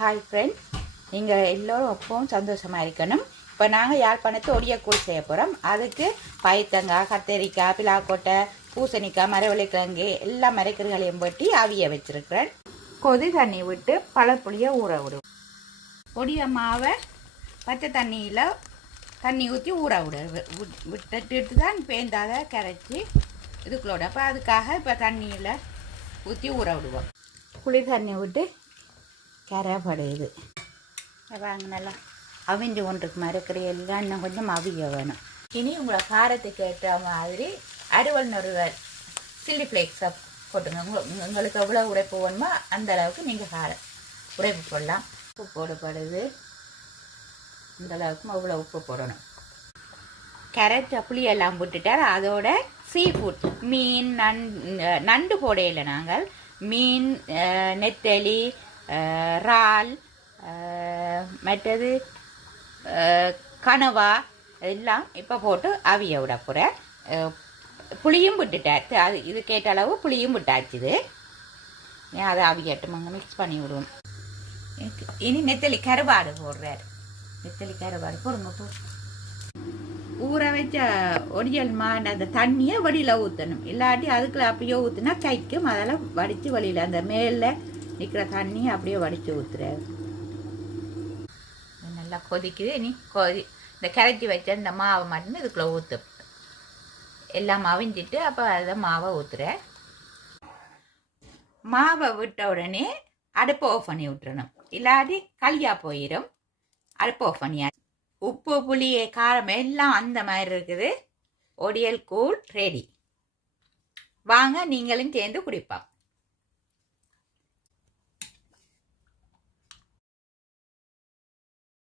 Hi friends, நீங்கள் எல்லோரும் எப்பவும் சந்தோஷமாக இருக்கணும். இப்போ நாங்கள் யாழ்ப்பாணத்து ஒடியக்கூழ் செய்ய போகிறோம். அதுக்கு பைத்தங்காய், கத்தரிக்காய், பிலாக்கொட்டை, பூசணிக்காய், மரவள்ளிக்கிழங்கு எல்லா மரக்கறிகளையும் வெட்டி அவிய வச்சுருக்கிறேன். கொதி தண்ணி விட்டு பழப்புளியை ஊற விடும். பொடிய மாவை பச்சை தண்ணியில் தண்ணி ஊற்றி ஊற விட்டுட்டு தான் பேந்தாத கரைச்சி இதுக்குள்ளோட. அப்போ அதுக்காக இப்போ தண்ணியில் ஊற்றி ஊற விடுவோம். புளி தண்ணி விட்டு கரைப்படுது வாங்க. நல்லா அவிஞ்சு கொண்டிருக்கு மரக்கறி எல்லாம். இன்னும் கொஞ்சம் அவிய வேணும். இனி உங்களை காரத்துக்கு ஏற்ற மாதிரி அறுவல் நொறுவல் சில்லி ஃப்ளேக்ஸை போட்டுங்க. உங்களுக்கு எவ்வளோ உரைப்பு வேணுமோ அந்த அளவுக்கு நீங்கள் காரம் உரைப்பு போடலாம். உப்பு போடப்படுது. இந்த அளவுக்கு அவ்வளோ உப்பு போடணும். கரைச்ச புளியெல்லாம் போட்டுட்டார். அதோட சீ ஃபுட் மீன் நண்டு போடையில் நாங்கள் மீன், நெத்தலி, இறால், மற்றது கனவா எல்லாம் இப்போ போட்டு அவிய விட போகிறேன். புளியும் விட்டுட்டாச்சு. அது இது கேட்ட அளவு புளியும் விட்டாச்சுது. அதை அவியட்டுமாங்க மிக்ஸ் பண்ணி விடுவோம். இனி நெத்தலி கருவாடு போடுறார். நெத்தலி கருவாடு போடுங்க. ஊற வச்ச ஒடியல் அந்த தண்ணியை வடியில் ஊற்றணும். இல்லாட்டி அதுக்குள்ள அப்படியே ஊற்றுனா கைக்கும். அதெல்லாம் வடித்து வழியில் அந்த மேலே நிற்கிற தண்ணி அப்படியே வடித்து ஊற்றுறாரு. நல்லா கொதிக்குது. இனி இந்த கரைச்சி வச்ச இந்த மாவை மட்டும் இதுக்குள்ளே ஊற்று. எல்லாம் அவிஞ்சிட்டு அப்போ அதை மாவை ஊற்றுறேன். மாவை விட்ட உடனே அடுப்பை ஆஃப் பண்ணி விட்டுறணும். இல்லாட்டி களியாக போயிடும். அடுப்பு ஆஃப் பண்ணியா. உப்பு, புளி, காரம் எல்லாம் அந்த மாதிரி இருக்குது. ஒடியல் கூழ் ரெடி. வாங்க நீங்களும் சேர்ந்து குடிப்போம்.